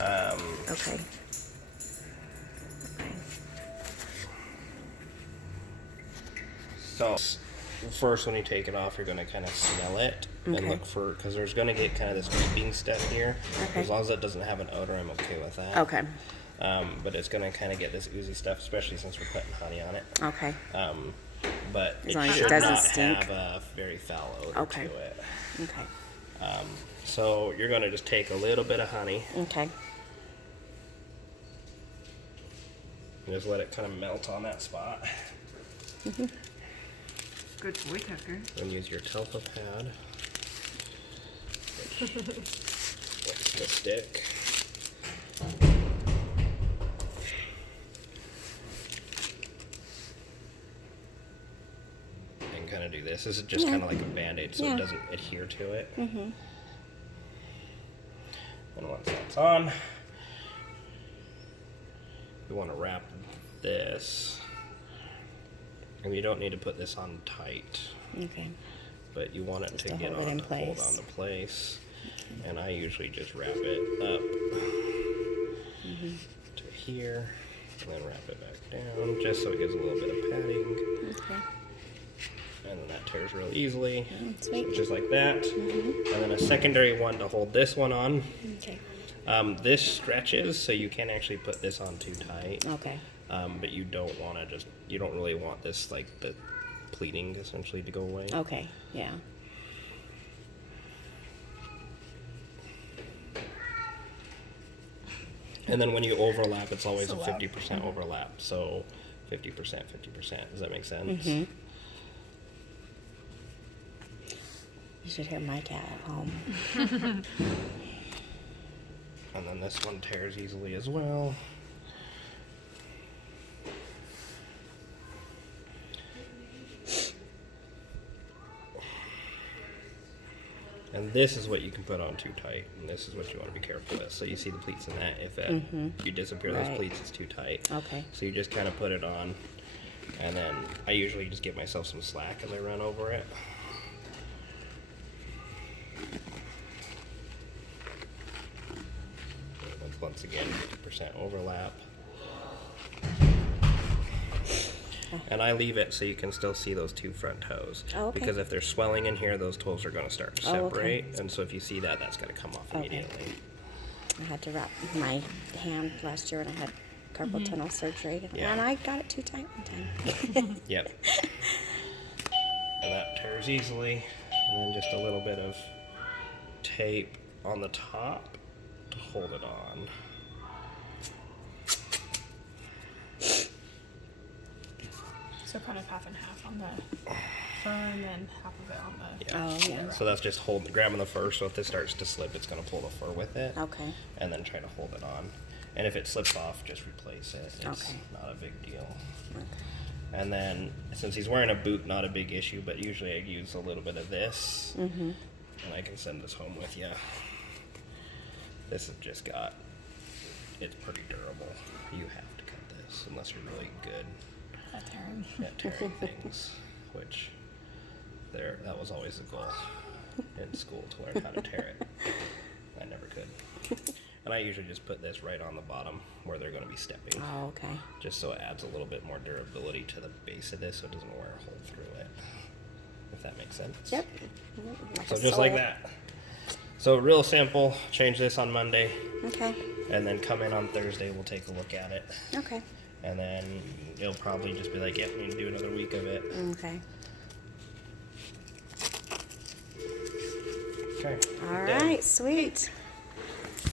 Okay. So first, when you take it off, you're going to kind of smell it and look for, because there's going to get kind of this weeping step here. Okay. As long as it doesn't have an odor, I'm okay with that. Okay. But it's going to kind of get this oozy stuff, especially since we're putting honey on it. Okay. But As it long as it should doesn't not stink. have a very foul odor Okay. to it. Okay. So you're going to just take a little bit of honey Okay. and just let it kind of melt on that spot. Good boy, Tucker. Then use your Telfa pad, which likes to stick. And kind of do this. This is just Yeah. kind of like a Band-Aid so Yeah. it doesn't adhere to it. And once that's on, we want to wrap this. And you don't need to put this on tight, Okay. but you want it Just to to get hold it on in to hold place. on to place. And I usually just wrap it up to here, and then wrap it back down, just so it gives a little bit of padding. Okay. And then that tears real easily, Sweet. just like that. And then a secondary one to hold this one on. Okay. This stretches, so you can actually put this on too tight. Okay. But you don't want to you don't really want this, like, the pleating essentially to go away. Okay. Yeah. And then when you overlap, it's always So a loud. 50% overlap. So 50%, 50%. Does that make sense? You should hear my cat at home. And then this one tears easily as well. And this is what you can put on too tight, and this is what you want to be careful with. So you see the pleats in that. If you disappear those Right. pleats, it's too tight. Okay. So you just kind of put it on, and then I usually just give myself some slack as I run over it. And once again, 50% overlap. And I leave it so you can still see those two front toes. Oh, okay. Because if there's swelling in here, those toes are going to start to Oh, okay. separate. And so if you see that, that's going to come off Okay. immediately. I had to wrap my hand last year when I had carpal tunnel surgery. Yeah. And I got it too tight one time. Yep. And that tears easily. And then just a little bit of tape on the top to hold it on. So kind of half and half on the fur and then half of it on the... Yeah. Oh, yeah. So that's just grabbing the fur, so if this starts to slip, it's going to pull the fur with it. Okay. And then try to hold it on. And if it slips off, just replace it. It's Okay. not a big deal. Okay. And then, since he's wearing a boot, not a big issue, but usually I use a little bit of this. And I can send this home with you. This has just got, it's pretty durable. You have to cut this, unless you're really good That tearing. at tearing things, which that was always the goal in school, to learn how to tear it. I never could. And I usually just put this right on the bottom where they're going to be stepping, Oh, okay. just so it adds a little bit more durability to the base of this so it doesn't wear a hole through it, if that makes sense. Yep. Like So a just like sole. that. So real simple, change this on Monday, Okay. and then come in on Thursday, we'll take a look at it. Okay. And then it'll probably just be like, yeah, we need to do another week of it. Okay. Okay. All done. right. Sweet.